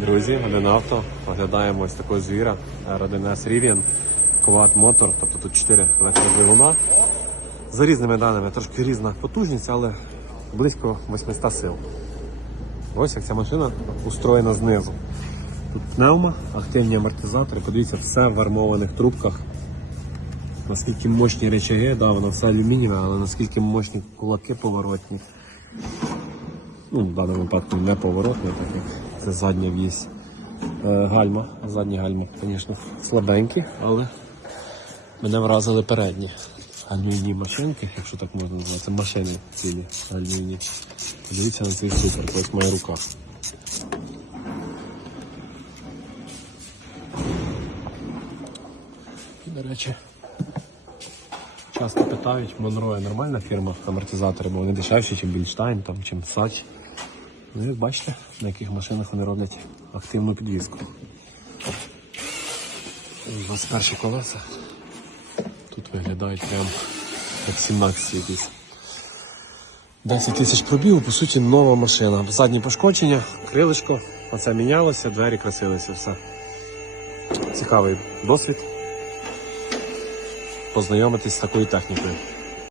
Друзі, один авто. Оглядаємо ось такого звіра R1S Rivian. Quad Motor, тобто тут 4 електродвигуна. За різними даними, трошки різна потужність, але близько 800 сил. Ось як ця машина устроєна знизу. Тут пневма, активні амортизатори, подивіться, все в армованих трубках. Наскільки мощні речаги, да, воно все алюмінієве, але наскільки мощні кулаки поворотні. Ну, в даному випадку не поворотний, так як це задня в'їзь. Е, гальма. Задні гальма, звісно, слабенькі, але мене вразили передні. Гальмівні машинки, якщо так можна назвати, це машини цілі гальмівні. Подивіться на цей супер, ось моя рука. До речі, часто питають, Monroe нормальна фірма амортизатори, бо вони дешевші, ніж Більштайн, чим Сач. Ну, як бачите, на яких машинах вони роблять активну підвізку. 21 колеса. Тут виглядають прям як 17 якісь. 10 тисяч пробігу, по суті, нова машина. Задні пошкодження, крилишко, оце мінялося, двері красилися, все. Цікавий досвід. Познайомитись з такою технікою.